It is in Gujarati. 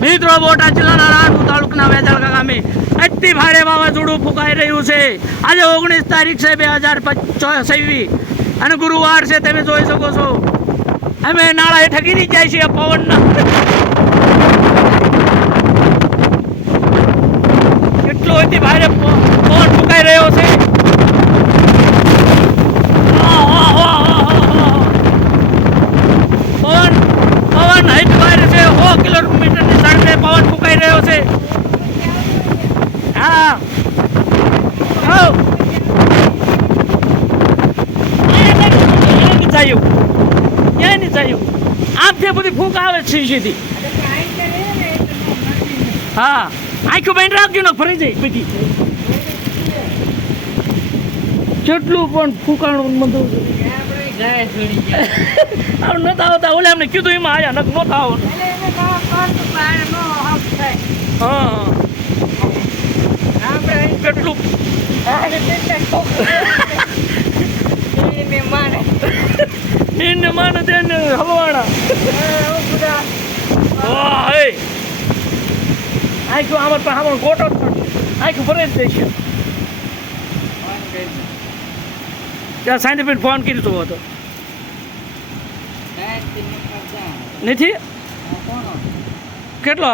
મિત્રો બોટાદ જિલ્લાના રાજપુર તાલુકાના વેજાળ ગામે અતિ ભારે વાવાઝોડું ફૂંકાઈ રહ્યું છે. આજે 19 તારીખ છે 2026 અને ગુરુવાર છે. તમે જોઈ શકો છો અમે નાળા હેઠળ ગીરી જાય છીએ પવનના. કેટલો અતિ ભારે પવન ફૂંકાઈ રહ્યો છે. પવન હાઈટ ભારે છે. 100 કિલોમીટરની ઝડપે પવન ફૂંકાઈ રહ્યો છે. હા આમથી બધી ફૂંક આવે છે સીધી. હા આંખો બંધ રાખજો ને ફરી જાય બધી. કેટલું પણ ફૂંકાણું બધું નતા આવતા. ઓલે અમને કીધું એમાં આયા નતા આવો. હા કેટલું માને તેને હલવાણા. આખું આમાં પણ આમાં ગોટો આખું ભરે જ દેશે. ત્યાં સાયન્ટિફિક ફોન કર્યો હતો નથી કેટલો